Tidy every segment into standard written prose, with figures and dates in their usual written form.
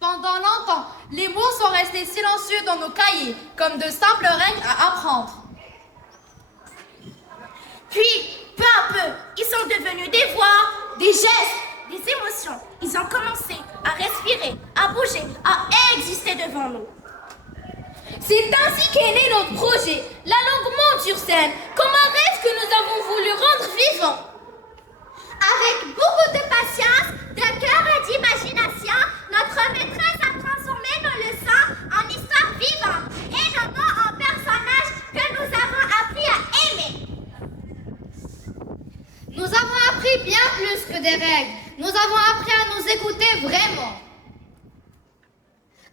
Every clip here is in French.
Pendant longtemps, les mots sont restés silencieux dans nos cahiers, comme de simples règles à apprendre. Puis, peu à peu, ils sont devenus des voix, des gestes, des émotions. Ils ont commencé à respirer, à bouger, à exister devant nous. C'est ainsi qu'est né notre projet, la langue monte sur scène, comme un rêve que nous avons voulu rendre vivant. Avec beaucoup de patience, de cœur et d'imagination, notre maîtresse a transformé nos leçons en histoires vivantes et nos mots en personnages que nous avons appris à aimer. Nous avons appris bien plus que des règles. Nous avons appris à nous écouter vraiment.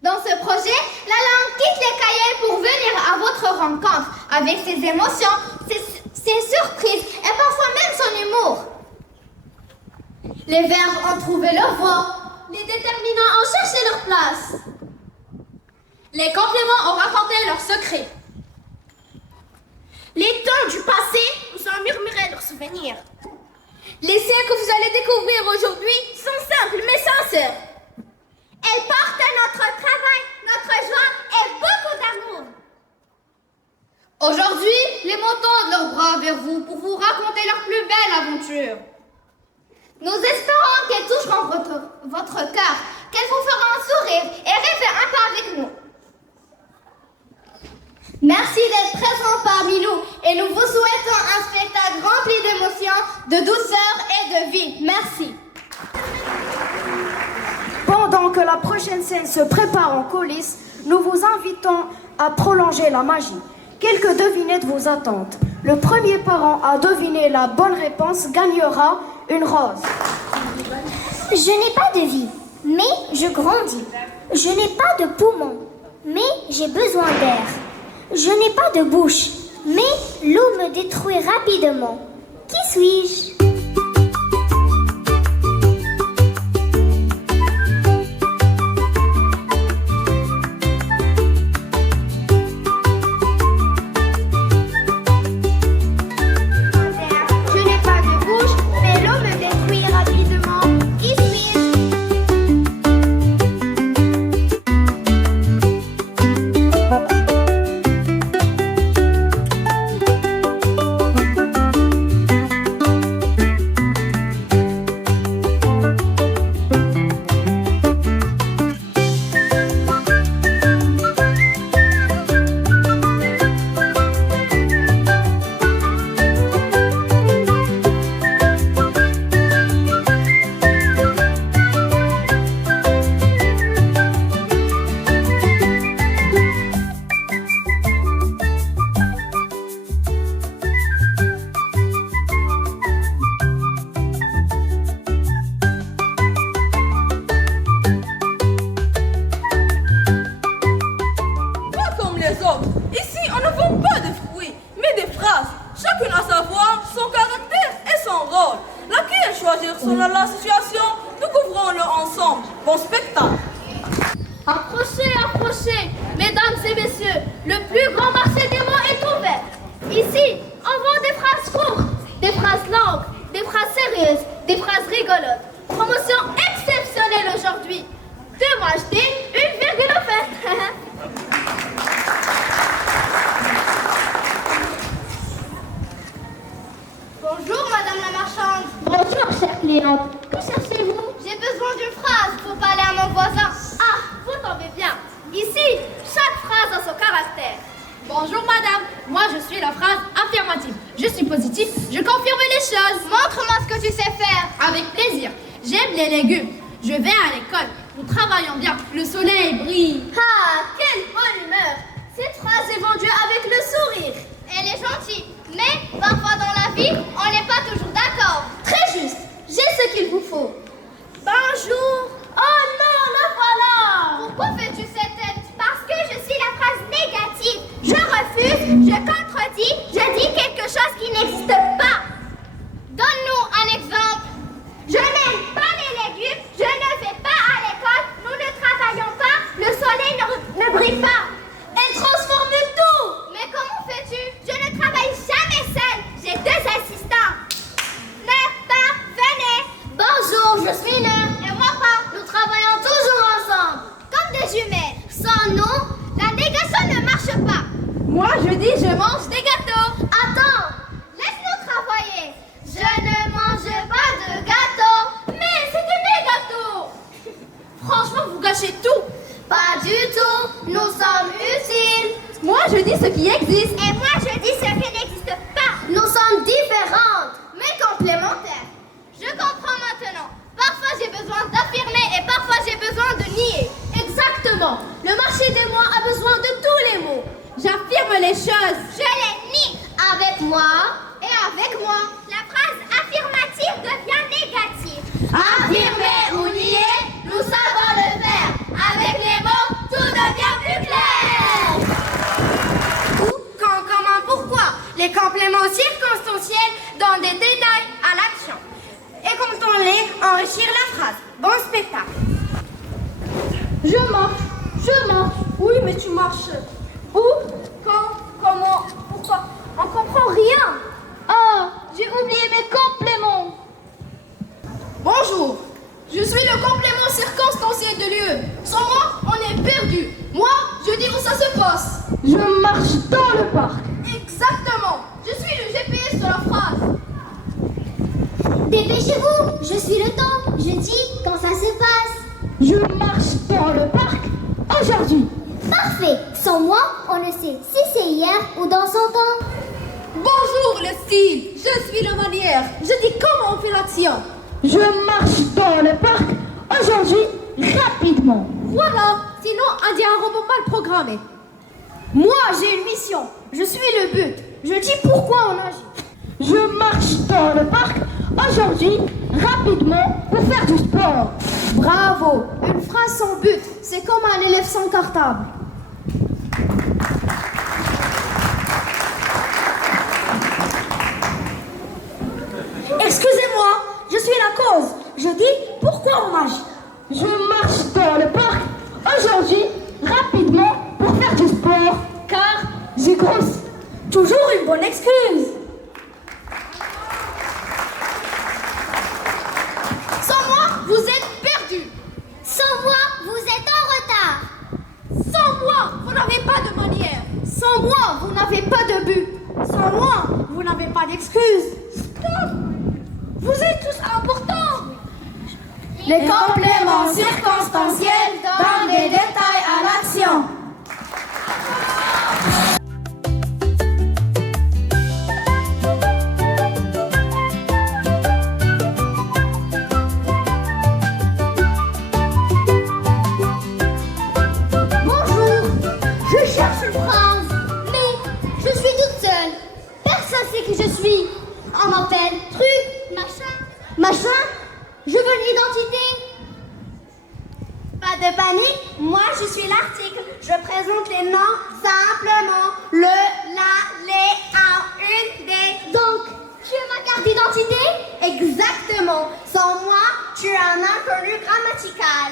Dans ce projet, la langue quitte les cahiers pour venir à votre rencontre avec ses émotions, ses surprises et parfois même son humour. Les verbes ont trouvé leur voie, les déterminants ont cherché leur place. Les compléments ont raconté leurs secrets. Les temps du passé nous ont murmuré leurs souvenirs. Les scènes que vous allez découvrir aujourd'hui sont simples mais sincères. Elles portent notre travail, notre joie et beaucoup d'amour. Aujourd'hui, les mots tendent leurs bras vers vous pour vous raconter leur plus belle aventure. Nous espérons qu'elles toucheront votre cœur, qu'elles vous feront sourire et rêver un peu avec nous. Merci d'être présents parmi nous et nous vous souhaitons un spectacle rempli d'émotions, de douceur et de vie. Merci. Pendant que la prochaine scène se prépare en coulisses, nous vous invitons à prolonger la magie. Quelques devinettes vous attendent. Le premier parent à deviner la bonne réponse gagnera une rose. Je n'ai pas de vie, mais je grandis. Je n'ai pas de poumons, mais j'ai besoin d'air. Je n'ai pas de bouche, mais l'eau me détruit rapidement. Qui suis-je ? Selon la situation, découvrons-le ensemble. Bon spectacle. Approchez, approchez, mesdames et messieurs, le plus grand marché des mots est ouvert. Ici, on vend des phrases courtes, des phrases longues, des phrases sérieuses, des phrases rigolotes. Promotion exceptionnelle aujourd'hui. 2 mots achetés, 1 virgule offerte. Bonjour, madame la marchande. Bonjour, chère cliente. Que cherchez-vous? J'ai besoin d'une phrase pour parler à mon voisin. Ah, vous tombez bien. Ici, chaque phrase a son caractère. Bonjour, madame. Moi, je suis la phrase affirmative. Je suis positive, je confirme les choses. Montre-moi ce que tu sais faire. Avec plaisir. J'aime les légumes. Je vais à l'école. Nous travaillons bien. Le soleil brille. Ah, quelle bonne humeur. Cette phrase est vendue avec le sourire. Elle est gentille. Mais parfois dans la vie, on n'est pas toujours d'accord. Très juste. J'ai ce qu'il vous faut. Bonjour. Oh non, me voilà. Pourquoi fais-tu cette tête? Parce que je suis la phrase négative. Je refuse, je contredis, je dis quelque chose qui n'existe pas. Donne-nous un exemple. Je n'aime pas les légumes, je ne vais pas à l'école, nous ne travaillons pas, le soleil ne brille pas. Elle transforme tout. Mais comment fais-tu? Je ne travaille jamais seule, j'ai 2 assistants. Ne pas, venez. Bonjour, je suis Nair. Et moi pas. Nous travaillons toujours ensemble. franchement, vous gâchez tout. Pas du tout, nous sommes utiles. Moi, je dis ce qui existe. Et moi, je dis ce qui n'existe pas. Nous sommes différentes, mais complémentaires. Je comprends maintenant. Parfois, j'ai besoin d'affirmer et parfois, j'ai besoin de nier. Exactement. Le marché des mots a besoin de tous les mots. J'affirme les choses. Je les nie. Avec moi et avec moi. La phrase affirmative devient négative. Affirmer ou nier, nous savons le faire. Avec les mots, tout devient plus clair. Où, quand, comment, pourquoi. Les compléments circonstanciels donnent des détails à l'action. Et quand on les enrichir la phrase. Bon spectacle. Je marche. Oui, mais tu marches. Où? Quand? Comment? Pourquoi? On comprend rien. Ah, j'ai oublié mes compléments. Bonjour. Je suis le complément circonstanciel de lieu. Sans moi, on est perdu. Moi, je dis où ça se passe. Je marche dans le parc. Exactement. Je suis le GPS de la phrase. Dépêchez-vous, je suis le temps. Je dis quand ça se passe. Je marche dans le parc aujourd'hui. Parfait. Sans moi, on ne sait si c'est hier ou dans 100 ans. Bonjour le style. Je suis la manière. Je dis comment on fait l'action. Je marche dans le parc aujourd'hui rapidement. Voilà. Sinon, on dit un robot mal programmé. Moi, j'ai une mission. Je suis le but. Je dis pourquoi on agit. Je marche dans le parc aujourd'hui rapidement pour faire du sport. Bravo. Une phrase sans but. C'est comme un élève sans cartable. Excusez-moi, je suis la cause. Je dis pourquoi on agit. Je marche dans le parc aujourd'hui rapidement pour faire du sport car j'ai grossi. Toujours une bonne excuse. Sans moi, vous êtes perdus. Sans moi, vous êtes en retard. Sans moi, vous n'avez pas de manière. Sans moi, vous n'avez pas de but. Sans moi, vous n'avez pas d'excuse. Stop. Vous êtes tous importants. Les compléments circonstanciels donnent des détails à l'action. Bonjour, je cherche une phrase, mais je suis toute seule. Personne sait qui je suis. On m'appelle truc, machin. Je veux une identité. Pas de panique, moi je suis l'article. Je présente les noms simplement. Le, la, les, un, une, des. Donc, tu as ma carte d'identité? Exactement. Sans moi, tu es un inconnu grammatical.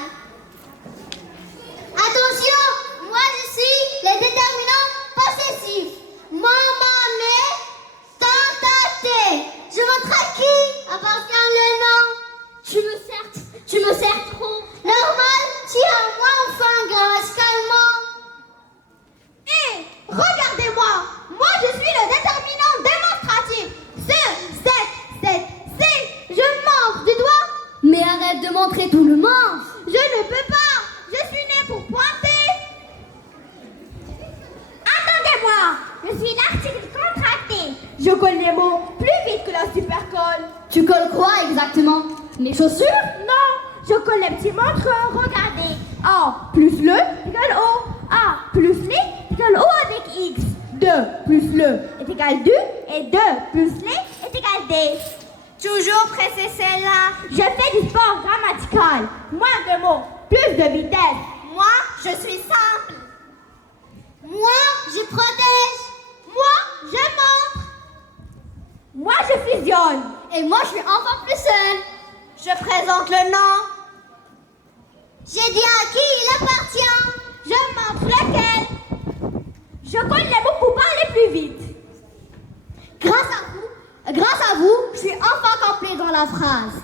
Attention, moi je suis les déterminants possessifs. Maman, mais, tentaté. Je montre à qui appartient le nom. Tu me sers trop. Normal, tu es à moi enfin grammaticalement. Hé, regardez-moi. Moi je suis le déterminant démonstratif. Je montre du doigt. Mais arrête de montrer tout le manche. Je ne peux pas. Je suis née pour pointer. Attendez-moi. Je suis l'article contracté. Je colle les mots plus vite que la supercolle. Tu colles quoi exactement? Mes chaussures? Non, je colle les petits montreurs. Regardez. A plus le égale O. A plus les égale O avec X. 2 plus le est égal 2 et 2 plus les est égal D. Toujours presser celle-là. Je fais du sport grammatical. Moins de mots, plus de vitesse. Moi, je suis simple. Moi, je protège. Moi, je montre. Moi, je fusionne. Et moi, je suis encore plus seule. Je présente le nom. J'ai dit à qui il appartient. Je montre lequel. Je colle les mots pour parler plus vite. Grâce à vous, je suis enfin complet dans la phrase.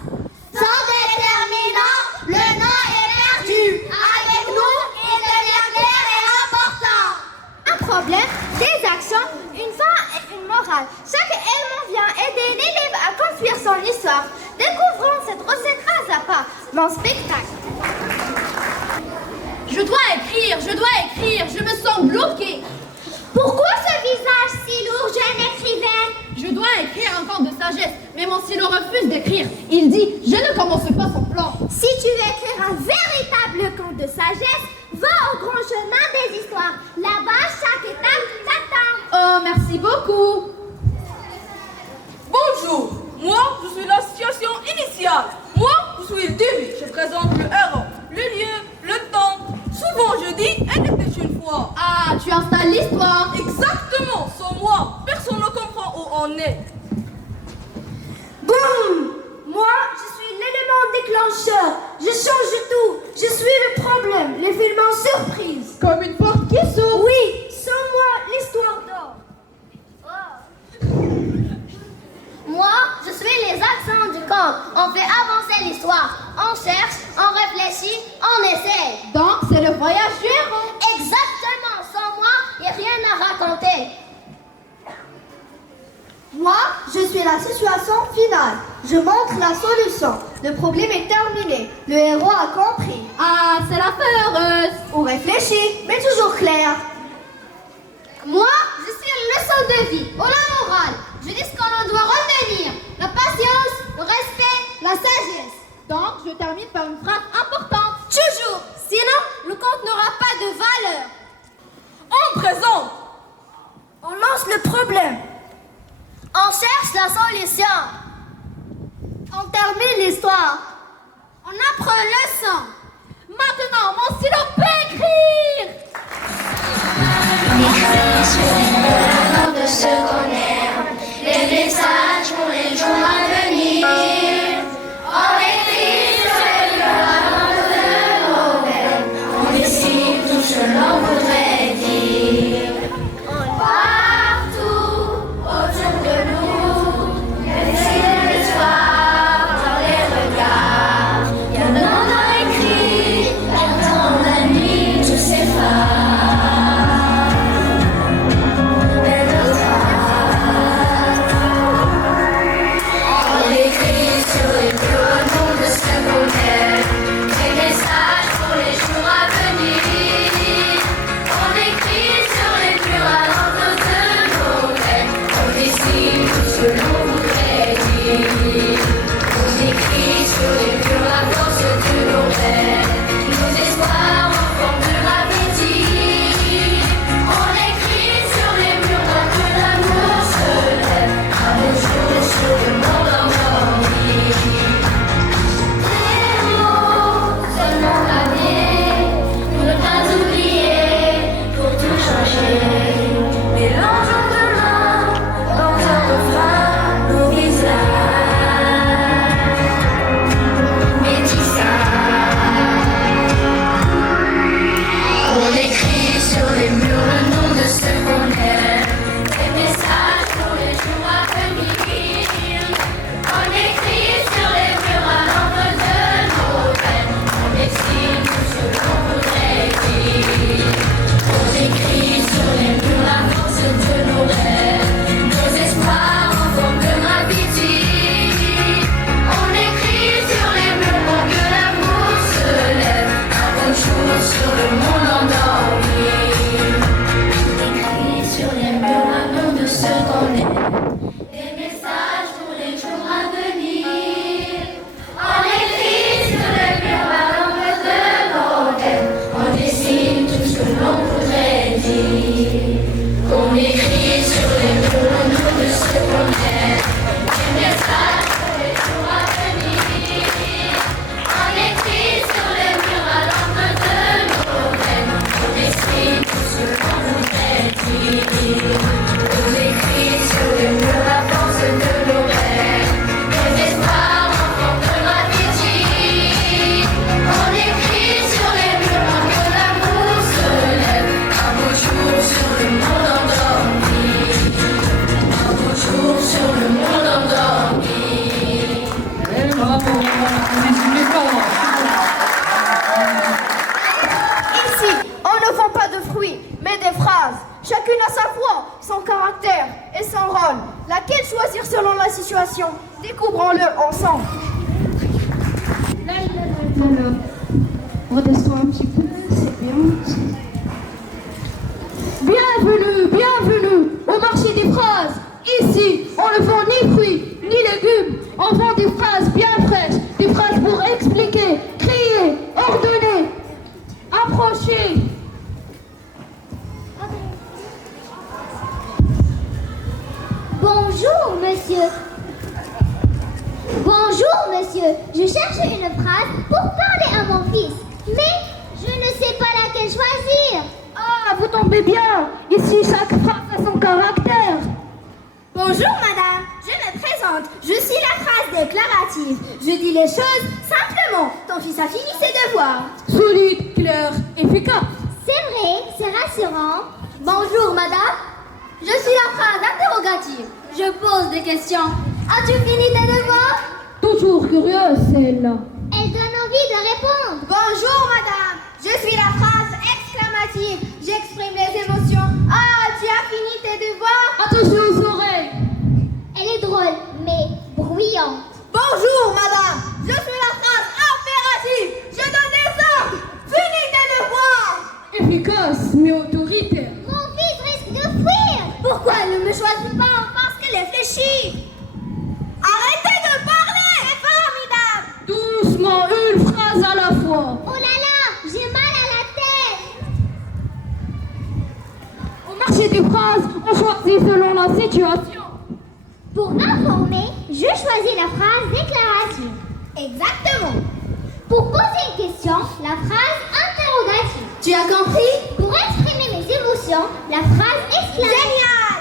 Sans déterminant, le nom est perdu. Avec nous, il devient clair et important. Un problème, des actions, une fin et une morale. Chaque élément vient aider l'élève à construire son histoire. Découvrons cette recette pas à pas dans le spectacle. je dois écrire, je me sens bloquée. Pourquoi ce visage si lourd, jeune écrivaine? Je dois écrire un conte de sagesse, mais mon stylo refuse d'écrire. Il dit, je ne commence pas son plan. Si tu veux écrire un véritable conte de sagesse, va au grand chemin des histoires. Là-bas, chaque étape t'attend. Oh, merci beaucoup. Bonjour, moi je suis la situation initiale. Moi je suis le début, je présente le héros, le lieu, le temps. Souvent je dis, elle était une fois. Ah, tu installes l'histoire. Exactement, sans moi, personne ne comprend où on est. Boum! Moi, je suis l'élément déclencheur. Je change tout. Je suis le problème. L'effet surprise. Comme une porte qui s'ouvre. Oui, sans moi, l'histoire dort. Moi, je suis les accents du conte. On fait avancer l'histoire. On cherche, on réfléchit, on essaie. Donc, c'est le voyage du héros. Exactement, sans moi, il n'y a rien à raconter. Moi, je suis la situation finale. Je montre la solution. Le problème est terminé. Le héros a compris. Ah, c'est la fin heureuse. Ou réfléchit, mais toujours clair. Moi, je suis une leçon de vie, ou la morale. Je dis ce qu'on doit retenir. La patience, le respect, la sagesse. Donc, je termine par une phrase importante. Toujours. Sinon, le conte n'aura pas de valeur. On présente. On lance le problème. On cherche la solution. On termine l'histoire. On apprend leçon. Maintenant, mon stylo peut écrire. De ce qu'on aime, les messages pour les jours à venir. On écrit sur les murs de nos rêves, on dessine tout ce l'on voudrait dire. Partout autour de nous, il y a de l'espoir dans les regards. Il y a le nom écrit, dans la nuit, tout s'efface. Chacune a sa voix, son caractère et son rôle. Laquelle choisir selon la situation? Découvrons-le ensemble. Alors, redescends un petit peu, c'est bien. Approchez. Bonjour, monsieur. Bonjour, monsieur. Je cherche une phrase pour parler à mon fils. Mais je ne sais pas laquelle choisir. Ah, vous tombez bien. Ici, chaque phrase a son caractère. Bonjour madame, je me présente, je suis la phrase déclarative. Je dis les choses simplement. Ton fils a fini ses devoirs. Solide, clair, efficace. C'est vrai, c'est rassurant. Bonjour madame, je suis la phrase interrogative. Je pose des questions. As-tu fini tes devoirs? Toujours curieuse, celle-là. Elle donne envie de répondre. Bonjour madame, je suis la phrase exclamative. J'exprime les émotions. Ah, tu as fini tes devoirs? Attention aux oreilles. Elle est drôle, mais bruyante. Bonjour madame, je suis la phrase impérative. Je donne des ordres. Finis tes devoirs. Efficace, mais autoritaire. Mon fils risque de fuir. Pourquoi elle ne me choisit pas? Parce qu'elle réfléchit. Arrêtez de parler. C'est formidable. Doucement, une phrase à la fois. Oh là là, j'ai mal à la tête. Au marché des phrases, on choisit selon la situation. Pour m'informer, je choisis la phrase déclarative. Exactement. Pour poser une question, la phrase interrogative. Tu as compris? Pour exprimer mes émotions, la phrase exclamative. Génial.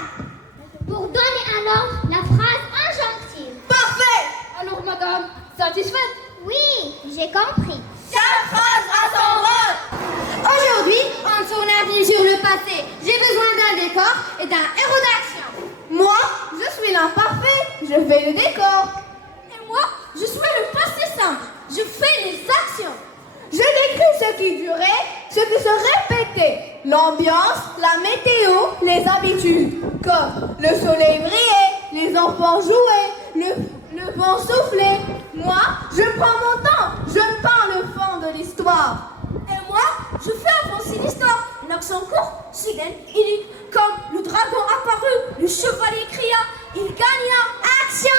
Pour donner un ordre, la phrase injonctive. Parfait. Alors, madame, satisfaite? Oui, j'ai compris. Chaque phrase a son rôle. Aujourd'hui, on tourne un film sur le passé. J'ai besoin d'un décor et d'un héros d'action. Moi, je suis l'imparfait. Je fais le décor. Et moi, je suis le passé simple. Je fais les actions. Je décris ce qui durait, ce qui se répétait. L'ambiance, la météo, les habitudes. Comme le soleil brillait, les enfants jouaient, le vent soufflait. Moi, je prends mon temps. Je peins le fond de l'histoire. Et moi, je fais avancer l'histoire. Une action courte, soudaine, unique. Comme le dragon apparut, le chevalier cria, il gagna. Action!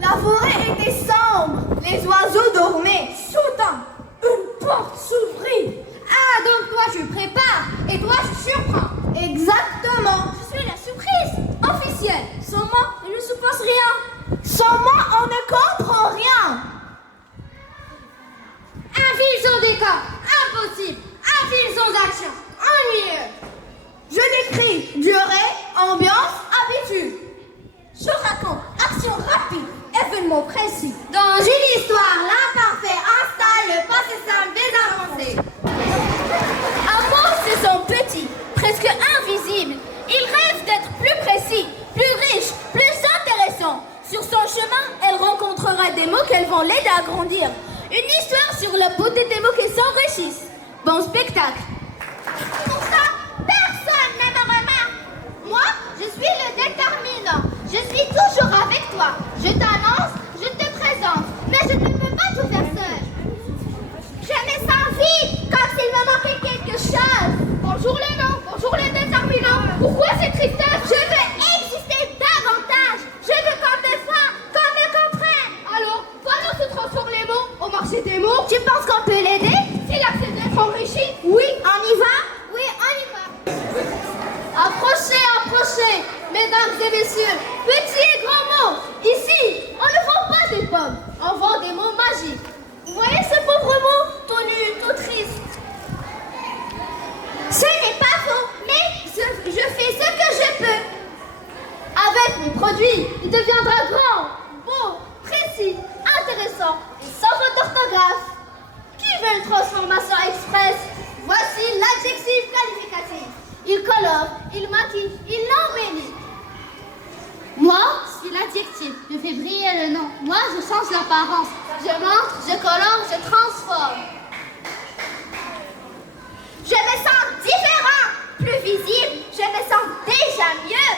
La forêt était sombre, les oiseaux dormaient. Soudain, une porte s'ouvrit. Ah, donc toi je prépare et toi je surprends. Exactement. Je suis la surprise officielle. Sans moi, il ne se passe rien. Sans moi, on ne comprend rien. Un film sans décor, impossible. Un film sans action, ennuyeux. Je décris durée, ambiance, habitude. Je raconte action rapide, événement précis. Dans une histoire, l'imparfait installe le passé simple désavancé. Amour, c'est son petit, presque invisible. Il rêve d'être plus précis, plus riche, plus intéressant. Sur son chemin, elle rencontrera des mots qu'elles vont l'aider à grandir. Une histoire sur la beauté des mots qui s'enrichissent. Bon spectacle. Pour ça, personne ne me remarque. Moi, je suis le déterminant. Je suis toujours avec toi. Je t'annonce, je te présente. Mais je ne peux pas tout faire seul. Je me sens vide, comme s'il me manquait quelque chose. Bonjour les noms, bonjour les déterminants. Pourquoi cette tristesse? Je veux exister davantage. Je veux qu'on me voie, qu'on me comprenne. Alors, comment se transforment les mots au marché des mots? Tu penses qu'on peut l'aider? S'il accepte d'être enrichi? Oui, on y va? Oui, on y va. Approchez, approchez, mesdames et messieurs, petits et grands mots. Ici, on ne vend pas des pommes, on vend des mots magiques. Vous voyez ce pauvre mot, tout nu, tout triste? Ce n'est pas faux, mais je fais ce que je peux. Avec mes produits, il deviendra grand, beau, précis, intéressant et sans faute d'orthographe. Qui veut une transformation express? Voici l'adjectif qualificatif. Il colore, il maquille, il embellit. Moi, je suis l'adjectif. Je fais briller le nom. Moi, je change l'apparence. Je montre, je colore, je transforme. Je me sens différent, plus visible. Je me sens déjà mieux.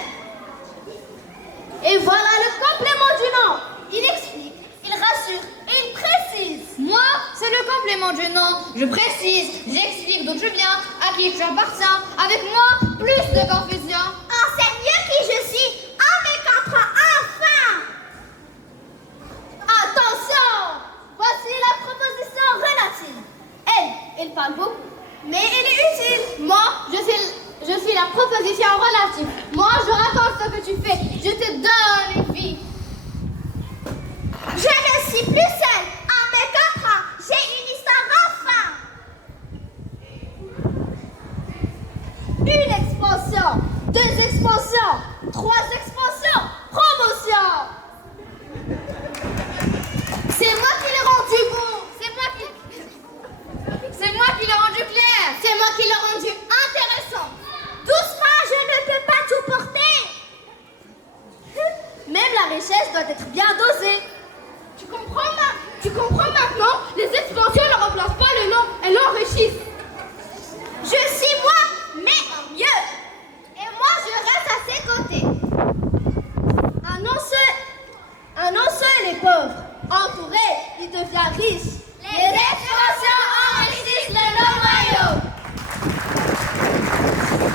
Et voilà le complément du nom. Il explique, il rassure et il précise. Moi, c'est le complément du nom. Je précise, j'explique d'où je viens, à qui j'appartiens. Avec moi, plus de confusion. Enseigne qui je suis, on me comprend enfin. Attention, voici la proposition relative. Elle parle beaucoup. Mais elle est utile. Moi, je suis la proposition relative. Moi, je raconte ce que tu fais. Je te donne une vie. Je ne suis plus seule. En me comprend, j'ai une histoire enfin. Une expansion, 2 expansions, 3 expansions, promotion. C'est moi qui l'ai rendu beau. C'est moi qui l'ai rendu clair. C'est moi qui l'ai rendu intéressant. Doucement, je ne peux pas tout porter. Même la richesse doit être bien dosée. Tu comprends maintenant? Les expansions ne remplacent pas le nom, elles l'enrichissent. Je suis moi, mais en mieux. Et moi, je reste à ses côtés. Un non seul est pauvre. Entouré, il devient riche. Les expansions enrichissent le noyau.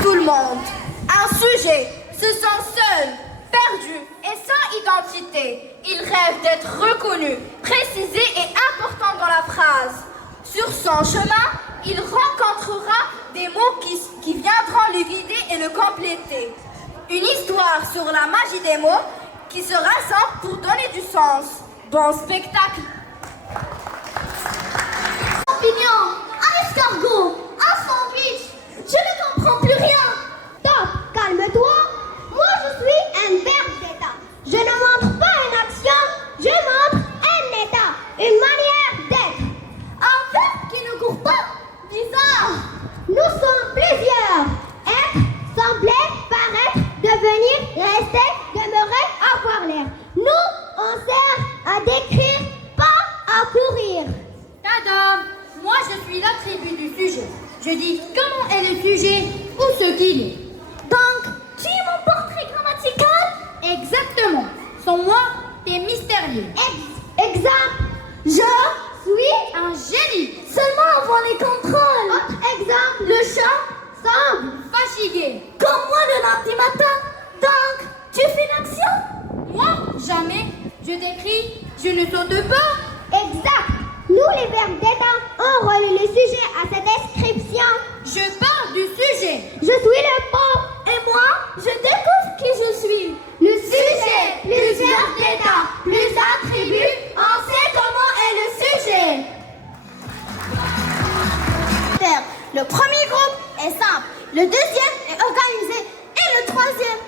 Tout le monde. Un sujet se sent seul, perdu et sans identité. Il rêve d'être reconnu, précisé et important dans la phrase. Sur son chemin, il rencontrera des mots qui viendront le guider et le compléter. Une histoire sur la magie des mots qui se rassemble pour donner du sens. Bon spectacle. Champignon, un escargot, un sandwich. Je ne comprends plus rien. Stop, calme-toi. Moi, je suis un verbe d'état. Je ne montre pas une action, je montre un état, une manière d'être. Un verbe qui ne court pas. Bizarre. Nous sommes plusieurs. Être, sembler, paraître, devenir, rester, demeurer, avoir l'air. Nous, on sert à décrire, pas à courir. Madame, moi je suis l'attribut du sujet. Je dis comment est le sujet ou ce qu'il est. Donc, tu es mon portrait grammatical? Exactement. Sans moi, t'es mystérieux. Exact. Je suis Un génie. Seulement avant les contrôles. autre exemple. Le chant semble. Fatigué. Comme moi le lundi matin. Donc, tu fais une action? Moi, jamais. Je décris, je ne saute pas. Exact. Nous, les verbes d'état, on relie le sujet à sa description. Je parle du sujet. Je suis le mot. Et moi, je découvre qui je suis. Le sujet. Plus verbe d'état, plus attribut, on sait comment est le sujet. Le premier groupe est simple. Le deuxième est organisé. Et le troisième,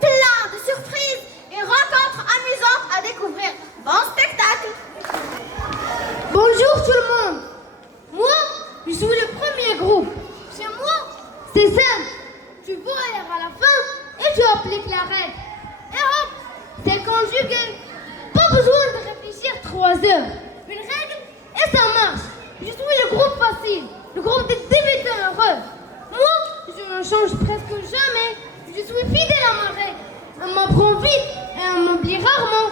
plein de surprises et rencontres amusantes à découvrir. Bon spectacle. Bonjour tout le monde. Moi, je suis le premier groupe. Chez moi, c'est simple. Tu vois l'air à la fin et tu appliques la règle. Et hop, c'est conjugué. Pas besoin de réfléchir 3 heures. Une règle et ça marche. Je suis le groupe facile, le groupe des débutants heureux. Moi, je ne change presque jamais. Je suis fidèle à ma règle. On m'apprend vite et on m'oublie rarement.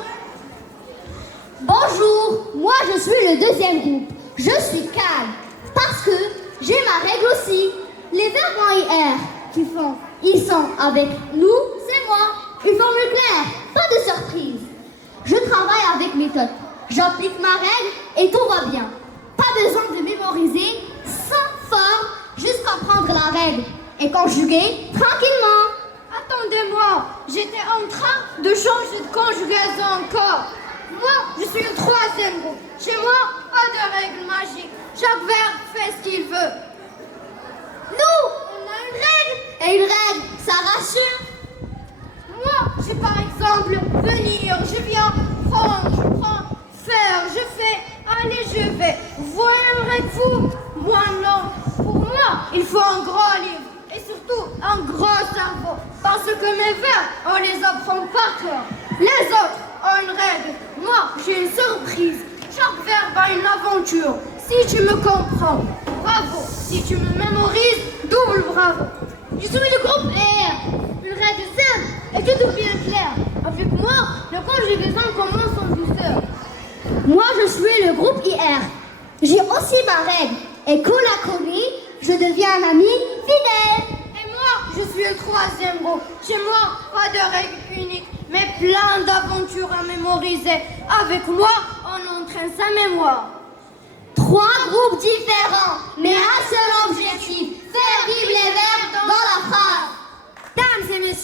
Bonjour, moi je suis le deuxième groupe. Je suis calme parce que j'ai ma règle aussi. Les verbes en IR qui font ils sont avec nous, c'est moi. Une formule claire, pas de surprise. Je travaille avec méthode. J'applique ma règle et tout va bien. Pas besoin de mémoriser, sans forme, juste comprendre la règle et conjuguer tranquillement. Attendez-moi, j'étais en train de changer de conjugaison encore. Moi, je suis le troisième groupe. Chez moi, pas de règle magique. Chaque verbe fait ce qu'il veut. Nous, on a une règle et une règle, ça rassure. Moi, j'ai par exemple venir, je viens, prendre, je prends, faire, je fais, aller, je vais. Voyez-vous? Moi, non. Pour moi, il faut un grand livre et surtout un grand cerveau. Parce que mes verbes, on les apprend par cœur. Les autres ont une règle. Moi, j'ai une surprise. Chaque verbe a une aventure. Si tu me comprends, bravo. Si tu me mémorises, double bravo. Je suis le groupe R. Une règle simple et tout bien clair. Avec moi, la conjugaison commence en douceur. Moi, je suis le groupe IR. J'ai aussi ma règle. Et quand la connais, je deviens un ami fidèle. Et moi, je suis le troisième groupe. Chez moi, pas de règle unique, mais plein d'aventures à mémoriser. Avec moi, on entraîne sa mémoire. 3 groupes différents, mais un seul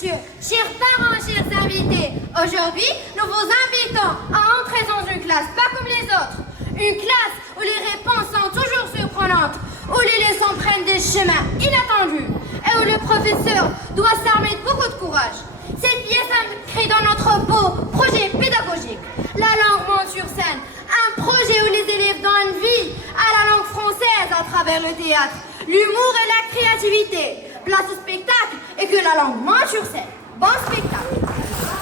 messieurs, chers parents, chers invités, aujourd'hui, nous vous invitons à entrer dans une classe pas comme les autres. Une classe où les réponses sont toujours surprenantes, où les leçons prennent des chemins inattendus et où le professeur doit s'armer de beaucoup de courage. Cette pièce inscrit dans notre beau projet pédagogique. La langue monte sur scène, un projet où les élèves donnent vie à la langue française à travers le théâtre, l'humour et la créativité. Place au spectacle et que la langue monte sur scène. Bon spectacle.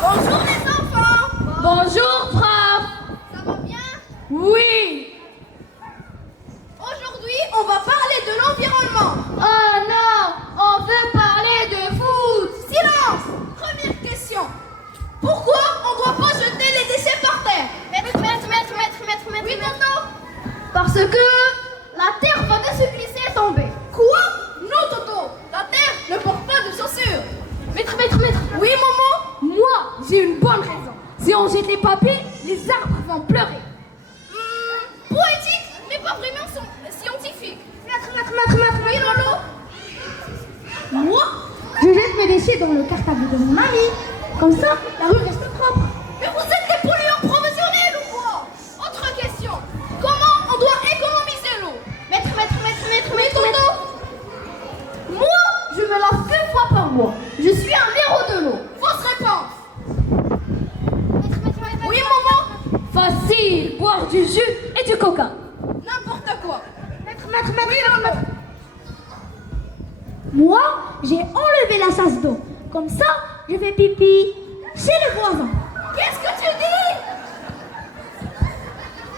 Bonjour les enfants. Bonjour, prof. Ça va bien? Oui. Aujourd'hui, on va parler de l'environnement. Oh non, on veut parler de foot. Silence. Première question. Pourquoi on doit pas jeter les déchets par terre? Maître. Oui, Toto. Parce que la terre va de se glisser et tomber. Quoi? Non, Toto. La terre ne porte pas de chaussures. Maître. Oui, maman. Moi, j'ai une bonne raison. Si on jette les papiers, les arbres vont pleurer. Poétique, mais pas vraiment scientifique. Maître. Oui, Lolo. Moi, je jette mes déchets dans le cartable de mon mari. Comme ça, la rue reste propre. Mais vous êtes des pollueurs professionnels ou quoi? Autre question. Comment on doit économiser l'eau? Maître. Oui, Toto. Moi, je me lave 2 fois par mois. Je suis un héros de l'eau. Fausse réponse. Oui, maman. Facile, boire du jus et du coca. N'importe quoi. Maître. Oui, Lolo. Moi, j'ai enlevé la chasse d'eau. Comme ça, je fais pipi chez le voisin. Qu'est-ce que tu dis?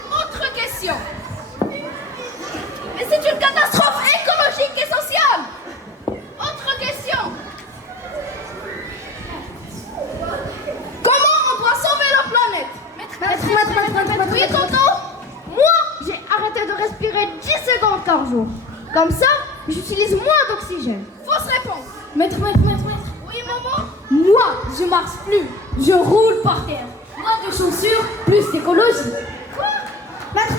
Autre question. Mais c'est une catastrophe écologique et sociale. Autre question. Comment on doit sauver la planète? Maître. Oui, Toto. Moi, j'ai arrêté de respirer 10 secondes par jour. Comme ça, j'utilise moins d'oxygène. Fausse réponse. Maître. Oui, maman. Moi, je marche plus. Je roule par terre. Moins de chaussures, plus d'écologie. Maître.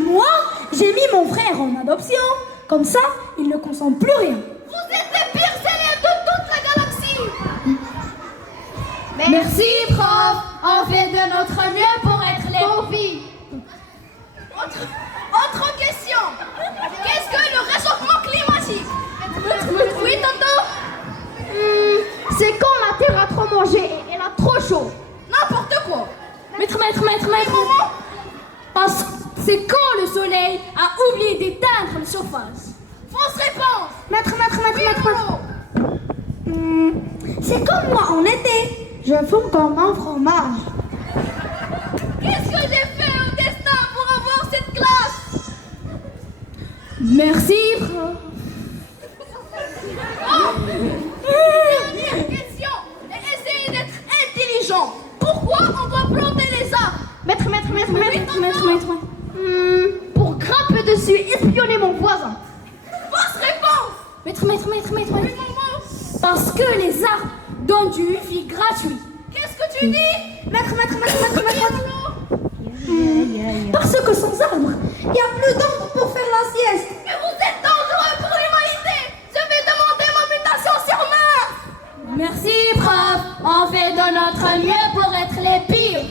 Moi, j'ai mis mon frère en adoption. Comme ça, il ne consomme plus rien. Vous êtes les pires élèves de toute la galaxie. Merci, prof. On fait de notre mieux pour être les bons filles. Autre question. Qu'est-ce que le réchauffement climatique? Oui, Toto. C'est quand la terre a trop mangé et elle a trop chaud. N'importe quoi. Maître. Maman. Parce que c'est quand le soleil a oublié d'éteindre le chauffage. Fausse réponse. Maître. Oui, Lolo. C'est comme moi en été. Je fonds comme un fromage. Qu'est-ce que j'ai fait au destin pour avoir cette classe? Merci, prof. Dernière question. Et essayez d'être intelligent. Pourquoi on doit planter les arbres? Maître. Pour grimper dessus et espionner mon voisin. Fausse réponse. Maître. Oui, maman. Parce que les arbres donnent du wifi gratuit. Qu'est-ce que tu dis? Maître. Parce que sans arbres, il n'y a plus d'ombre pour faire la sieste. Mais vous êtes dangereux pour l'humanité. Je vais demander ma mutation sur Mars. Merci, prof. On fait de notre mieux pour être les pires.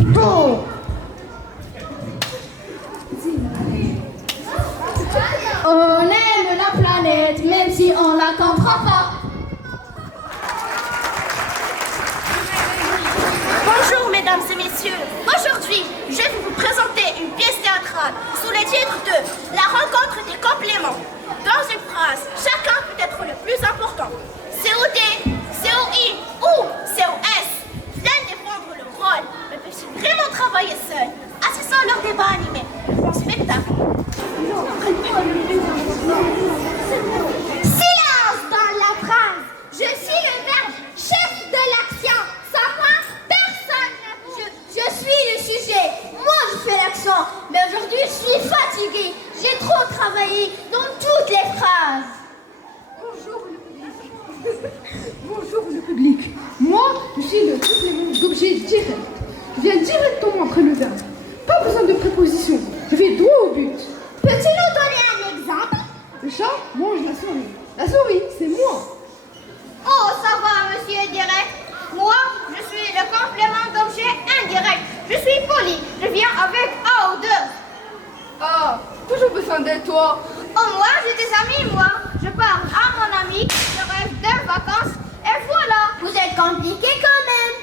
Bon. On aime la planète, même si on la comprend pas. Bonjour mesdames et messieurs. Aujourd'hui, je vais vous présenter une pièce théâtrale sous le titre de La rencontre des compléments. Dans une phrase, chacun peut être le plus important. COD, COI ou COS viennent défendre le rôle, mais peuvent vraiment travailler seuls, assistant à leur débat animé, en spectacle. Silence dans la phrase. Je suis le verbe chef de l'action. Sans moi, personne n'a bougé. Je suis le sujet. Moi, je fais l'action. Mais aujourd'hui, je suis fatiguée. J'ai trop travaillé dans toutes les phrases. Bonjour le public. Moi, je suis le complément d'objet. sujet direct. Je viens directement après le verbe. Pas besoin de préposition. Je vais droit au but. Peux-tu nous donner un exemple? Le chat mange la souris. La souris, c'est moi. Oh, ça va, monsieur direct. Moi, je suis le complément d'objet indirect. Je suis poli. Je viens avec A ou deux. Ah, toujours besoin de toi. Oh, moi, j'ai des amis, moi. Je parle à mon ami. Je rêve de vacances. Et voilà. Vous êtes compliqué quand même.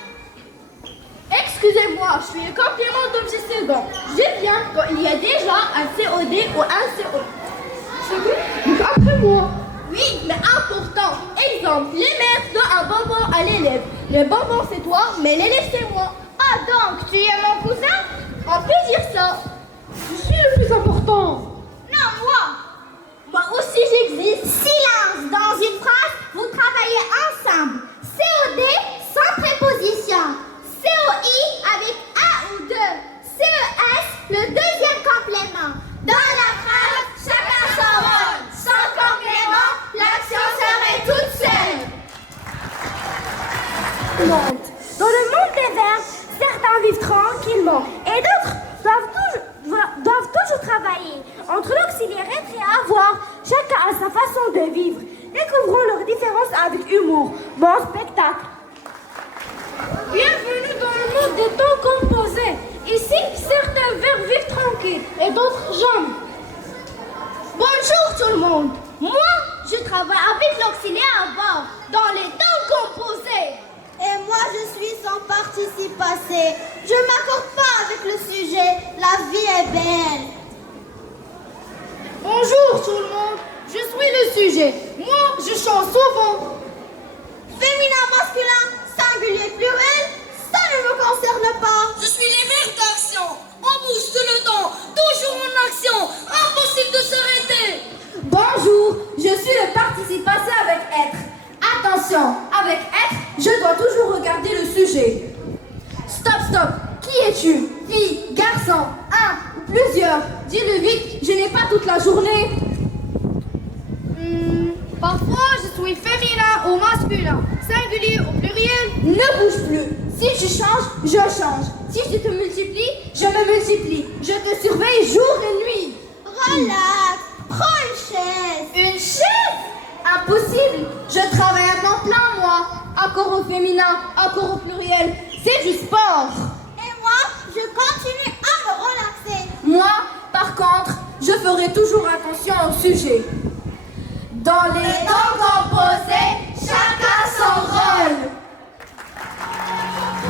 Excusez-moi, je suis le complément d'objet second. Je viens quand il y a déjà un COD ou un CO. C'est vrai? Donc après moi. Oui, mais important. Exemple, les mères donnent un bonbon à l'élève. Le bonbon c'est toi, mais l'élève c'est moi. Ah, donc, tu es mon cousin? On peut dire ça. Je suis le plus important. Non, moi. Moi aussi j'existe. Silence. Dans une phrase, vous travaillez ensemble. COD sans préposition. COI avec A ou deux. CES, le deuxième complément. Dans la phrase, chacun son rôle. Sans complément, l'action serait toute seule. Dans le monde des verbes, certains vivent tranquillement et d'autres doivent toujours travailler. Entre l'auxiliaire être et avoir, chacun a sa façon de vivre. Découvrons leurs différences avec humour. Bon spectacle. Bienvenue dans le monde des temps composés. Ici, certains verbes vivent tranquilles et d'autres jamais. Bonjour tout le monde. Moi, je travaille avec l'auxiliaire à bord dans les temps composés. Et moi, je suis sans participe passé. Je ne m'accorde pas avec le sujet. La vie est belle. Bonjour tout le monde, je suis le sujet. Moi, je chante souvent. Féminin, masculin, singulier, pluriel, ça ne me concerne pas. Je suis les verbes d'action. On bouge tout le temps, toujours en action. Impossible de s'arrêter. Bonjour, je suis le participe passé avec être. Attention, avec être, je dois toujours regarder le sujet. Stop, stop. Qui es-tu? Fille, garçon, un ou plusieurs? Dis-le vite, je n'ai pas toute la journée. Parfois, je suis féminin ou masculin, singulier ou pluriel. Ne bouge plus. Si tu changes, je change. Si tu te multiplies, je me multiplie. Je te surveille jour et nuit. Relax, prends une chaise. Une chaise? Impossible. Je travaille à temps plein, moi. Accord au féminin, accord au pluriel. C'est du sport. Et moi, je continue à me relaxer. Moi, par contre, je ferai toujours attention au sujet. Dans les temps composés, chacun son rôle.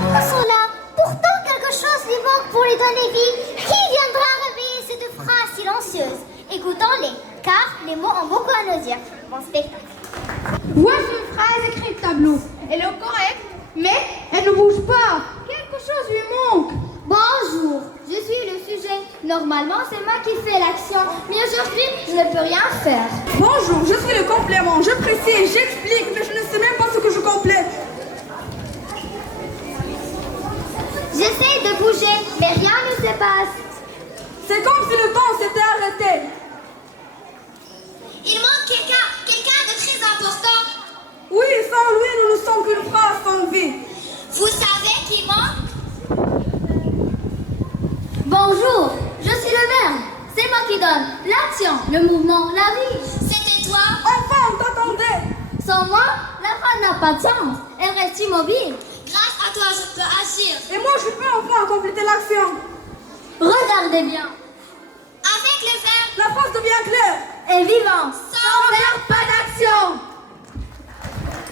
Ils sont là. Pourtant, quelque chose lui manque pour lui donner vie. Qui viendra réveiller ces deux phrases silencieuses? Écoutons-les, car les mots ont beaucoup à nous dire. Bon spectacle. Voici une phrase écrite tableau. Elle est correcte, Mais elle ne bouge pas. Quelque chose lui manque. Bonjour, je suis le sujet. Normalement, c'est moi qui fais l'action, mais aujourd'hui, je ne peux rien faire. Bonjour, je suis le complément. Je précise, j'explique, mais je ne sais même pas ce que je complète. J'essaie de bouger, mais rien ne se passe. C'est comme si le temps s'était arrêté. Il manque quelqu'un de très important. Oui, sans lui, nous ne sommes qu'une phrase sans vie. Vous savez qui manque? Bonjour, je suis le verbe. C'est moi qui donne l'action, le mouvement, la vie. C'était toi? Enfin, on t'attendait. Sans moi, la phrase n'a pas de sens. Elle reste immobile. Grâce à toi, je peux agir. Et moi, je peux enfin compléter l'action. Regardez bien. Avec le verbe, La phrase devient claire. Et vivant. sans verbe, Pas d'action.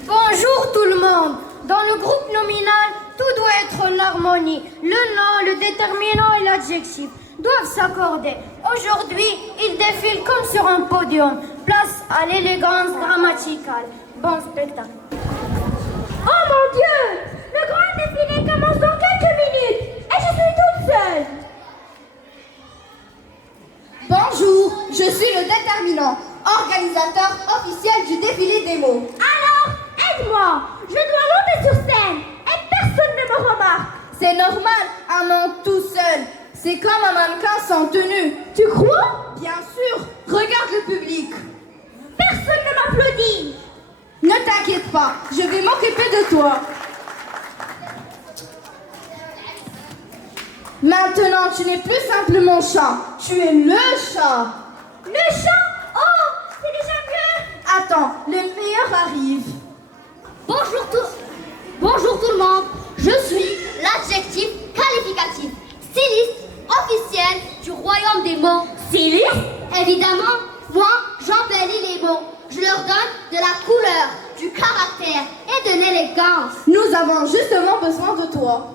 Bonjour tout le monde. Dans le groupe nominal, tout doit être en harmonie. Le nom, le déterminant et l'adjectif doivent s'accorder. Aujourd'hui, ils défilent comme sur un podium. Place à l'élégance grammaticale. Bon spectacle. Oh mon Dieu! Le grand défilé commence dans quelques minutes et je suis toute seule. Bonjour, je suis le déterminant, organisateur officiel du défilé des mots. Alors, aide-moi, je dois monter sur scène et personne ne me remarque. C'est normal, un nom tout seul. C'est comme un mannequin sans tenue. Tu crois? Bien sûr, regarde le public. Personne ne m'applaudit. Ne t'inquiète pas, je vais m'occuper de toi. Maintenant, tu n'es plus simplement chat, tu es le chat. Le chat? Oh, c'est déjà mieux. Attends, le meilleur arrive. Bonjour tout le monde. Je suis l'adjectif qualificatif, styliste officiel du royaume des mots. Styliste? Évidemment, moi, j'embellis les mots. Je leur donne de la couleur, du caractère et de l'élégance. Nous avons justement besoin de toi.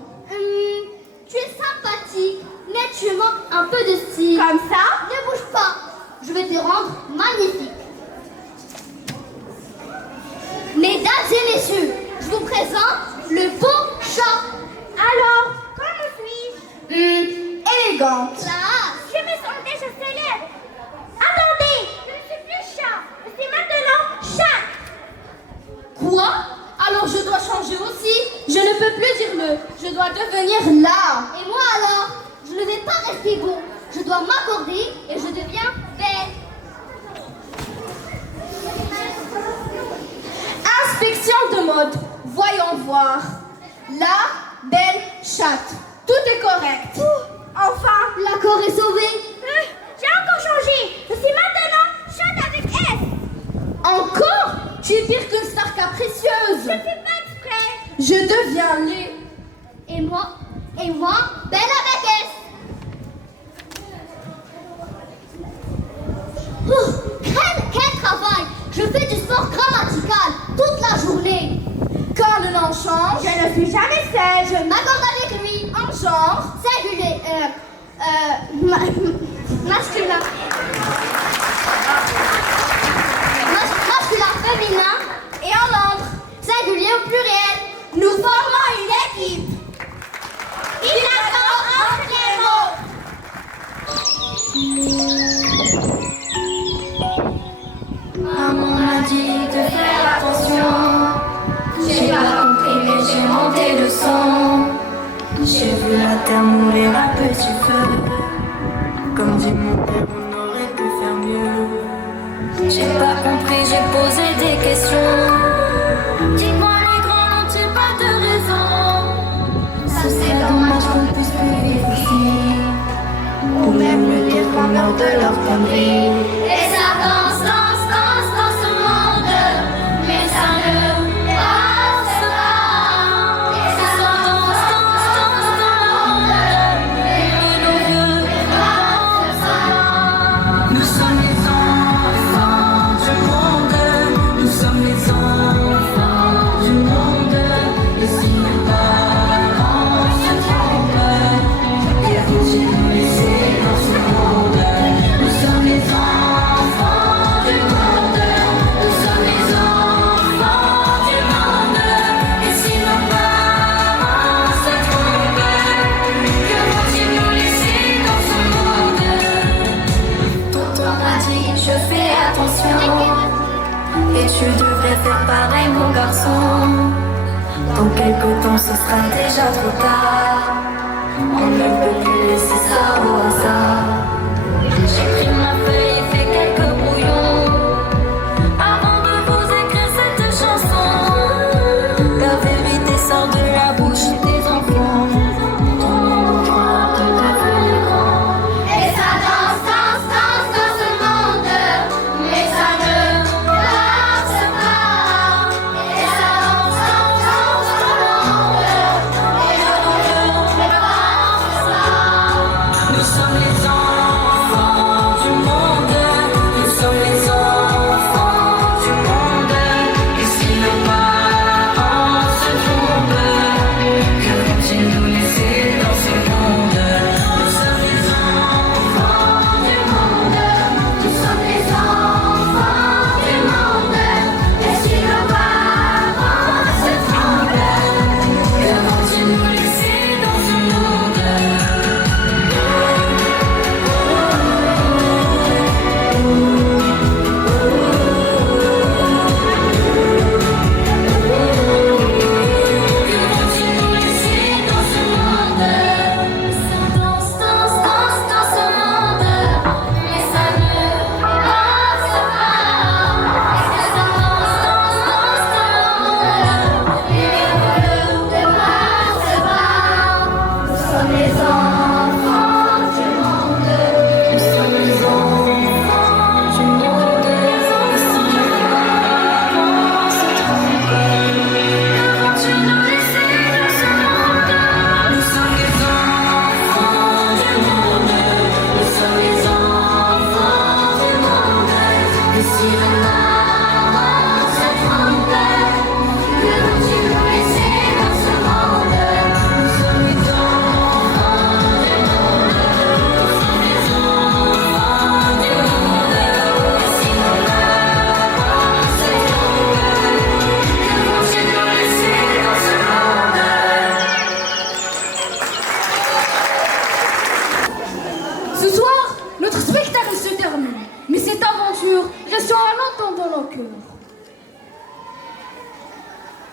Tu es sympathique, mais tu manques un peu de style. Comme ça? Ne bouge pas, je vais te rendre magnifique. Mesdames et messieurs, je vous présente le beau chat. Alors, comment suis-je? Élégante. Classe. Je me sens déjà célèbre. Attendez, je ne suis plus chat. Je suis maintenant chat. Quoi? Alors je dois changer aussi. Je ne peux plus dire le. Je dois devenir là. Et moi alors, je ne vais pas rester beau. Je dois m'accorder et je deviens belle. Inspection de mode. Voyons voir. La belle chatte. Tout est correct. Enfin, L'accord est sauvé. j'ai encore changé. Je suis maintenant chat avec S. Encore? Tu es pire qu'une star capricieuse. Je ne fais pas exprès. Je deviens laid. Et moi, belle avec S. Quel travail! Je fais du sport grammatical toute la journée. Quand le nom change, Je ne suis jamais seule. Je m'accorde avec lui en genre, singulier, masculin. Masculin, féminin et en nombre. singulier au pluriel. Nous formons une équipe. Il attend entre les mots. Maman m'a dit de faire attention. J'ai pas compris mais j'ai monté le son. J'ai vu la terre mourir à petit feu. Comme dit mon père, on aurait pu faire mieux. J'ai pas compris, j'ai posé des questions. Dis-moi les grands, n'ont-ils pas de raison? Ça c'est dommage qu'on puisse plus vivre ici. Ou même le dire qu'on meurt de leur connerie. Et ça danse dans ce monde. Mais ça ne passe pas. Et ça danse dans ce monde. Mais nous ne passe pas. Nous sommes les enfants du monde. Nous sommes les enfants du monde. Et si nos parents se trompent, ils vont nous laisser dans ce monde. Nous sommes les enfants du monde. Nous sommes les enfants du monde. Et si nos parents se trompent, que vont-ils nous laisser dans ce monde? Tonton m'a dit, je fais attention. Et tu devrais faire pareil, mon garçon. Dans quelque temps, ce sera déjà trop tard. On ne peut plus laisser ça au hasard. J'ai pris ma feuille et fait quelques brouillons avant de vous écrire cette chanson. La vérité sort de la bouche des enfants. Tout le monde croit de devenir grand. Et ça danse dans ce monde. Mais ça ne passe pas. Et ça danse dans ce monde. Et le monde ne passe pas. Nous sommes les enfants.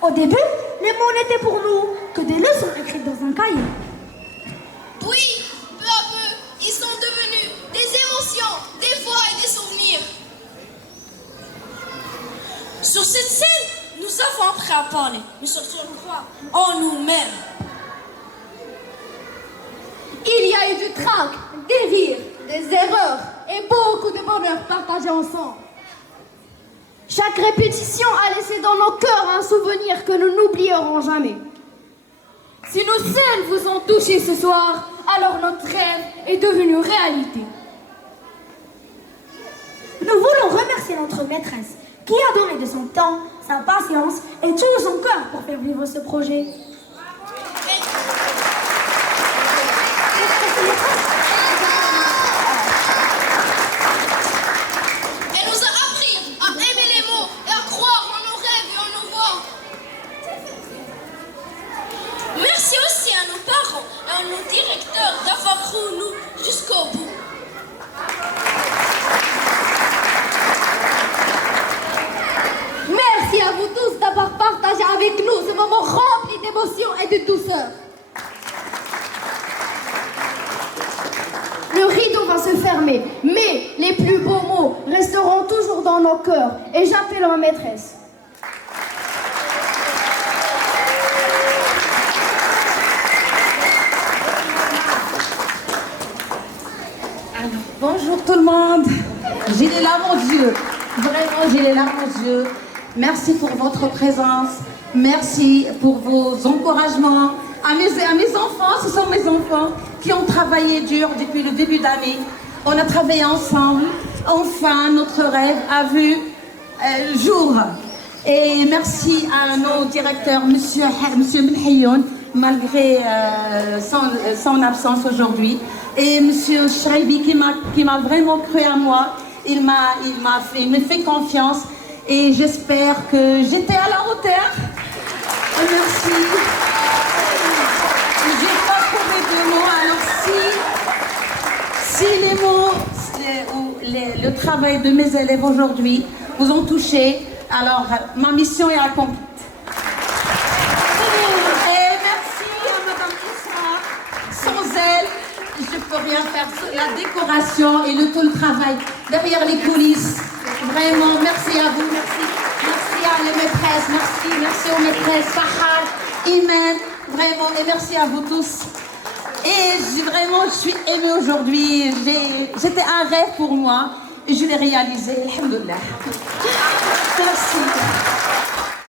Au début, les mots n'étaient pour nous que des leçons écrites dans un cahier. Oui, peu à peu, ils sont devenus des émotions, des voix et des souvenirs. Sur cette scène, nous avons appris à parler, mais surtout à croire en nous-mêmes. Il y a eu du trac, des rires, des erreurs et beaucoup de bonheur partagé ensemble. Chaque répétition a laissé dans nos cœurs un souvenir que nous n'oublierons jamais. Si nos scènes vous ont touché ce soir, alors notre rêve est devenu réalité. Nous voulons remercier notre maîtresse qui a donné de son temps, sa patience et tout son cœur pour faire vivre ce projet. Elle nous a appris à aimer les mots et à croire en nos rêves et en nos voix. Merci aussi à nos parents et à nos directeurs d'avoir cru en nous jusqu'au bout. Merci à vous tous d'avoir partagé avec nous ce moment rempli d'émotions et de douceur. Le rideau va se fermer, mais les plus beaux mots resteront toujours dans nos cœurs. Et j'appelle ma maîtresse. Bonjour tout le monde. J'ai les larmes aux yeux. Vraiment, j'ai les larmes aux yeux. Merci pour votre présence. Merci pour vos encouragements. À mes enfants, ce sont mes enfants qui ont travaillé dur depuis le début d'année. On a travaillé ensemble. Enfin, notre rêve a vu le jour. Et merci à nos directeurs, Monsieur Benhayoun, malgré son absence aujourd'hui. Et Monsieur Chreibi qui m'a vraiment cru à moi. Il me fait confiance. Et j'espère que j'étais à la hauteur. Merci. J'ai pas trouvé de mots. Alors si les mots ou le travail de mes élèves aujourd'hui vous ont touché, alors ma mission est accomplie. Et merci à Madame Issa. Sans elle, je ne peux rien faire. La décoration et tout le travail derrière les coulisses. Vraiment, merci à vous, merci. Merci à les maîtresses, merci aux maîtresses, Fahad, Imen, vraiment, et merci à vous tous. Et je suis émue aujourd'hui. C'était un rêve pour moi et je l'ai réalisé. Alhamdoulilah. Merci.